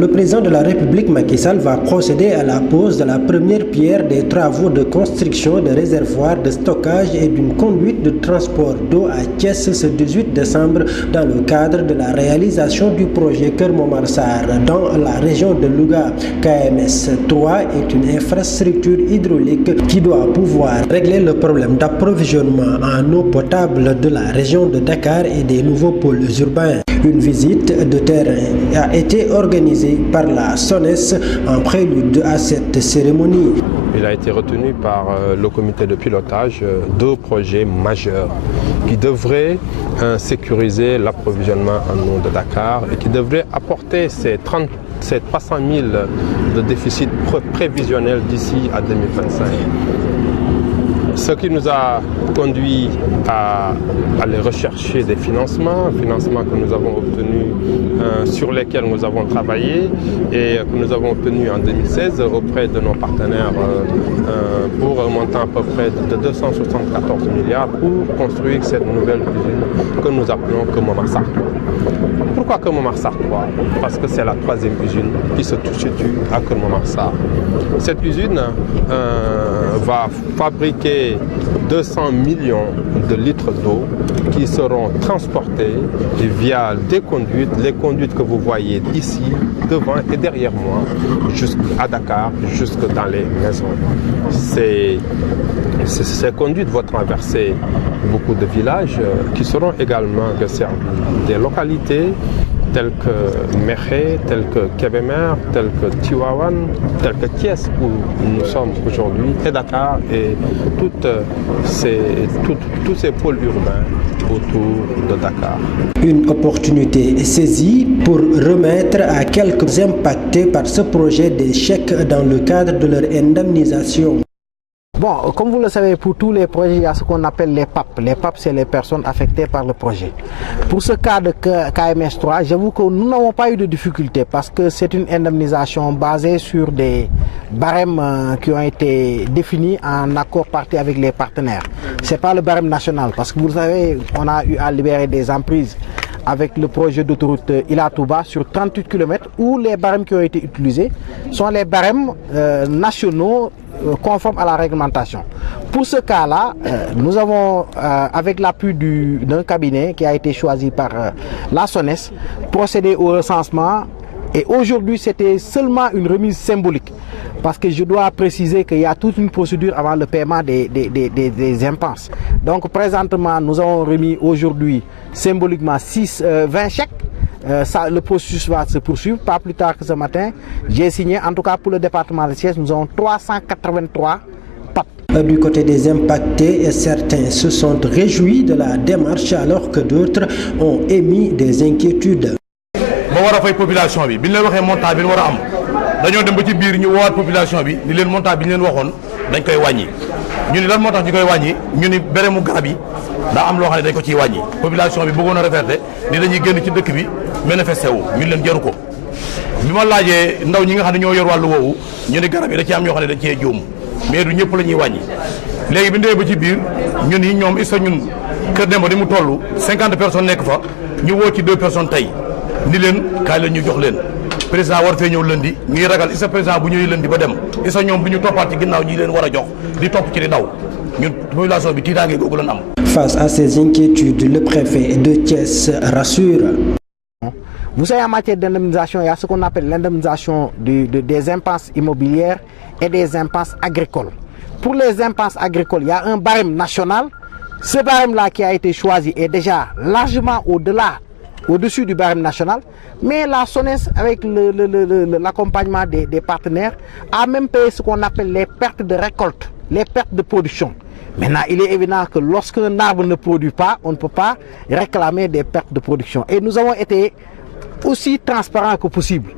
Le président de la République Macky Sall va procéder à la pose de la première pierre des travaux de construction de réservoirs de stockage et d'une conduite de transport d'eau à Thiès ce 18 décembre dans le cadre de la réalisation du projet Keur Momar Sarr dans la région de Louga. KMS 3 est une infrastructure hydraulique qui doit pouvoir régler le problème d'approvisionnement en eau potable de la région de Dakar et des nouveaux pôles urbains. Une visite de terrain a été organisée par la SONES en prélude à cette cérémonie. Il a été retenu par le comité de pilotage deux projets majeurs qui devraient sécuriser l'approvisionnement en eau de Dakar et qui devraient apporter ces 300 000 de déficit prévisionnel d'ici à 2025. Ce qui nous a conduit à aller rechercher des financements que nous avons obtenus, sur lesquels nous avons travaillé et que nous avons obtenus en 2016 auprès de nos partenaires pour un montant à peu près de 274 milliards pour construire cette nouvelle usine que nous appelons Keur Momar Sarr 3. Pourquoi Keur Momar Sarr 3? Parce que c'est la troisième usine qui se situe à Keur Momar Sarr. Cette usine va fabriquer 200 millions de litres d'eau qui seront transportés via des conduites, les conduites que vous voyez ici, devant et derrière moi, jusqu'à Dakar, jusque dans les maisons. Ces conduites vont traverser beaucoup de villages qui seront également desservis. Des localités telles que Mékhé, telles que Kébémer, telles que Tivaouane, telles que Thiès où nous sommes aujourd'hui, et Dakar et tous ces pôles urbains autour de Dakar. Une opportunité est saisie pour remettre à quelques impactés par ce projet des chèques dans le cadre de leur indemnisation. Bon, comme vous le savez, pour tous les projets, il y a ce qu'on appelle les PAP. Les PAP, c'est les personnes affectées par le projet. Pour ce cas de KMS 3, j'avoue que nous n'avons pas eu de difficulté parce que c'est une indemnisation basée sur des barèmes qui ont été définis en accord parti avec les partenaires. Ce n'est pas le barème national parce que vous savez, on a eu à libérer des emprises avec le projet d'autoroute Ila Touba sur 38 km où les barèmes qui ont été utilisés sont les barèmes nationaux conformes à la réglementation. Pour ce cas-là, nous avons, avec l'appui d'un cabinet qui a été choisi par la SONES, procédé au recensement et aujourd'hui c'était seulement une remise symbolique. Parce que je dois préciser qu'il y a toute une procédure avant le paiement des impenses. Donc présentement, nous avons remis aujourd'hui symboliquement 20 chèques. Le processus va se poursuivre. Pas plus tard que ce matin, j'ai signé, en tout cas pour le département de Thiès, nous avons 383 PAP. Du côté des impactés, certains se sont réjouis de la démarche alors que d'autres ont émis des inquiétudes. Population bi biñ leen waxee montant bi war a am dañoo dem ba ci biir ñu woowaat population bi ni leen montant bi ñu leen waxoon dañ koy wàññi ñu ni lan moo tax ñu koy wàññi ñu ni beremu garab yi daa am loo xam ne dañ ko ciy wàññi population bi bëggoon a referté ni dañuy génn ci dëkk bi manifesté wu ñu leen jaru ko bi ma laajee ndaw ñi nga xam ne ñoo yor wàllu woowu ñu ni garab yi da ci am ñoo xam ne dañ cee juum mais du ñëpp la ñuy wàññi léegi bi ndee ba ci biir ñun yi ñoom isa ñun Kër Demba di mu toll 50 personnes nekk fa ñu woo ci 2 personnes tey ni leen kaay leen ñu jox leen président war fee ñëw lundi ñuy ragal isa président bu ñëwee lundi ba dem isa ñoom bu ñu toppaat ci ginnaaw ñi leen war a jox di topp ci di daw ñun population bi tiitaange googu lañ am. Face à ces inquiétudes, le préfet de Thiès rassure. Vous savez, en matière d'indemnisation, il y a ce qu'on appelle l'indemnisation des impenses immobilières et des impenses agricoles. Pour les impenses agricoles, il y a un barème national. Ce barème-là qui a été choisi est déjà largement au-dessus du barème national, mais la SONES, avec l'accompagnement des partenaires, a même payé ce qu'on appelle les pertes de récolte, les pertes de production. Maintenant, il est évident que lorsqu'un arbre ne produit pas, on ne peut pas réclamer des pertes de production. Et nous avons été aussi transparents que possible.